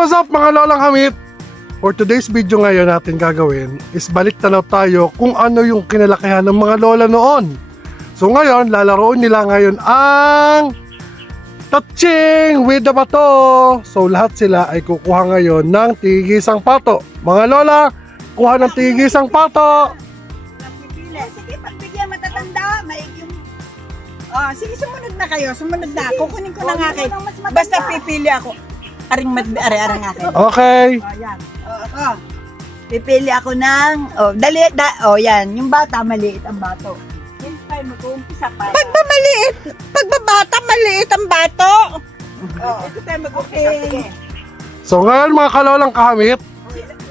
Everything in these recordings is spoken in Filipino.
what's up mga lolang hamit? For today's video ngayon natin gagawin is balik tanaw tayo kung ano yung kinalakihan ng mga lola noon. So ngayon, lalaroon nila ngayon ang touching with the bato. So lahat sila ay kukuha ngayon ng tigisang pato. Mga lola, kuha ng tigisang pato. Sige, pagbigyan matatanda, maiging. Oh, sige, sumunod na kayo. Sumunod na. Kukunin ko na nga kayo. Basta pipili ako. Aring aring akin. Okay. Oh, yan. Oh. Pipili ako ng, yan. Yung bata, maliit ang bato. Yung tayo mag-uumpisa pa. Pagbabata, maliit ang bato. Ito tayo mag-uumpisa. Sige. So ngayon mga kalolang kahamit,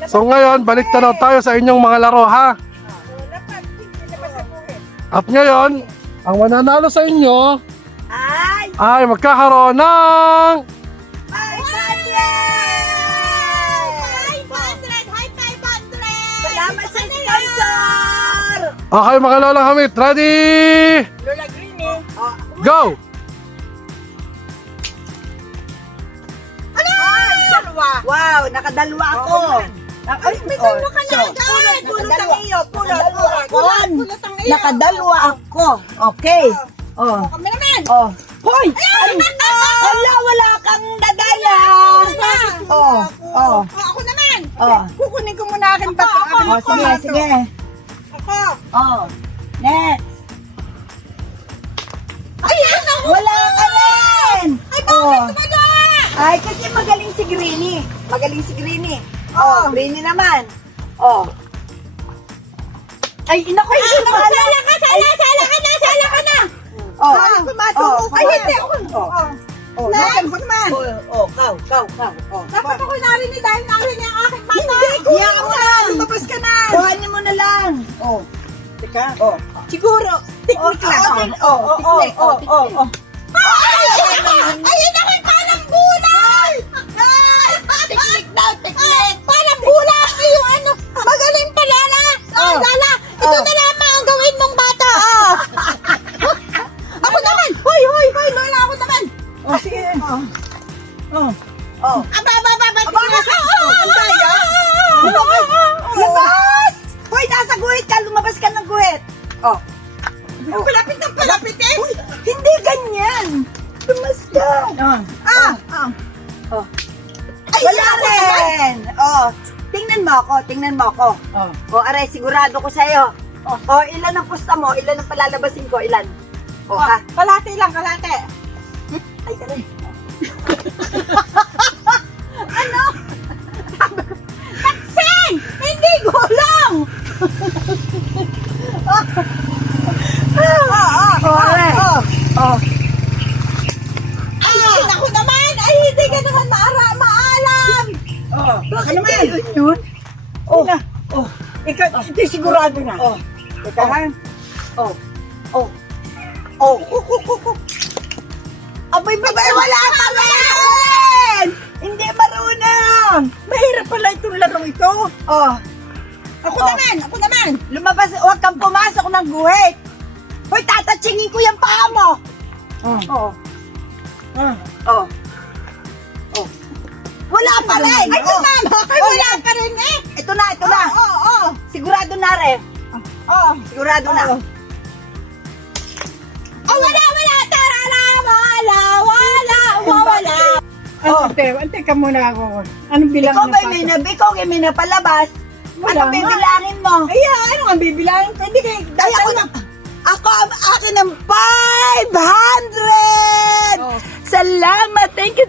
so ngayon balik tanaw tayo sa inyong mga laro ha. At ngayon, ang mananalo sa inyo ay magkakaroon ng 500! Salamat sa sponsor! okay mga lolang hamit, ready? Lola Greenie. Go! Dalawa. Wow, nakadalwa ako. Ay, may dalawa ka na. Pulot ang iyo. Pulot. Nakadalwa ako. Okay. Oh. Kami naman. Oh. Hoy! Wala kang dadala. Oh. Ako naman. Oh. Kukunin ko muna aking bato. Oh, sige. Ako. Oh. Next. Ayan! Wala ka rin! Ay, bakit wala? Ay, kasi magaling si Greenie. Oh, Greenie naman. Oh. Ay, inako, hindi na. Sala ka na. Oh. Ay, hindi ako. Oh. Nasaan ko naman? Kau. Oh. Dapat ako narinig dahil narinig ang aking bata. Hindi, kuha mo na. Lumabas ka na. Kuhanin mo na lang. Oh. Teka. Oh. Siguro. Technique lang. Technique. Ayun na kayo, parang bulay! Technique daw, technique! Parang bulay! Yung ano, magaling pa, Lola! Lola, ito na lamang ang gawin mong bata! Ako naman! Hoy, Lola, ako naman! Sige. Lumabas! Hoy, nasa guhit ka! Lumabas ka ng guhit! Palapit eh! Hindi ganyan! Lumas ka! Wala rin! Tingnan mo ako. Aray, sigurado ko sa'yo. Ilan ang pusta mo? Ilan ang palalabasin ko? Ilan? Ha? Kalate lang. Ay, aray. Ano? Tatsing! Hindi gulang! Ay, ako naman! Ay, hindi ka naman maalam! Bakit naman? Yun? Ikaw, hindi sigurado na. Teka ha? Abay, wala ka rin! Hindi marunong! Mahirap pala itong larong ito. Ako naman! Lumabas, huwag kang pumasok ng guhit! Hoy, tatatsingin ko yung paa mo! Wala pa rin! Ay, wala ka rin eh! Ito na! Sigurado na rin! Sigurado na! Wala! Tarala! Wala! Ante ka muna ako. Anong bilang Ikaw ba'y may napalabas? Ano bibilangin mo? Ayan, ano nga bibilangin ko? Hindi kayo... Ay, akin ng 500! Salamat! Thank you!